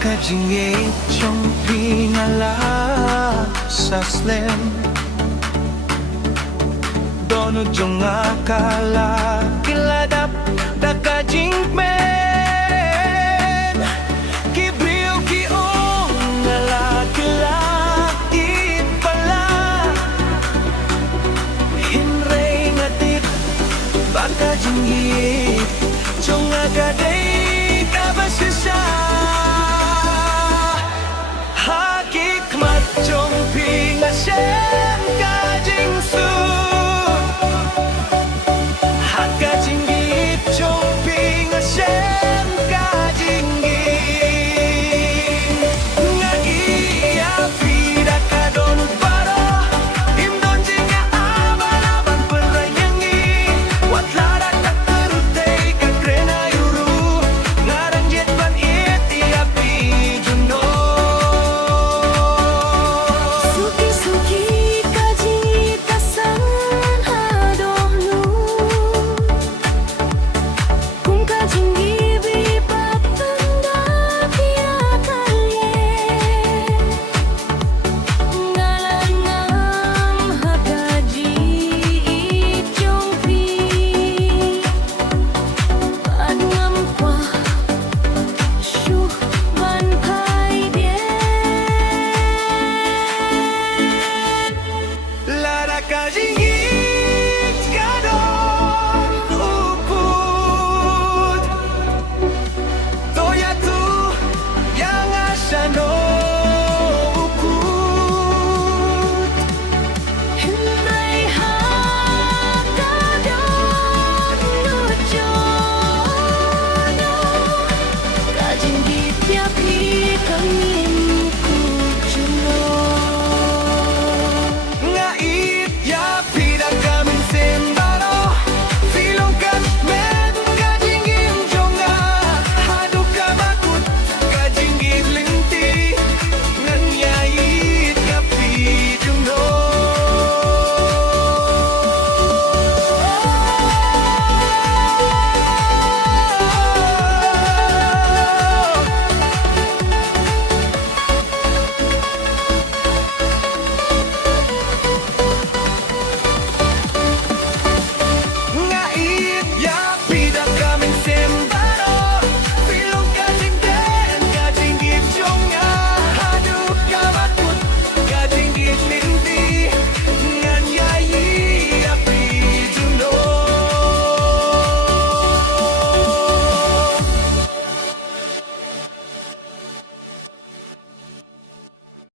Kajingit yung pingala sa slim Dono yung akala kiladap da kajing men Kibril kiong nalakila ipala Hinray ngatit baka jingit yung agaday kabasisa Trong pingasyan kajing su Hat kajing git trong pingasyan kajing git Ngagiya pida kadon paro Imdon jinga aman-aman perayangi Wat larat tak terutay kakrena yuru Ngarang jet ban iti api juno Kajingit kadon uput Toya tu yang asano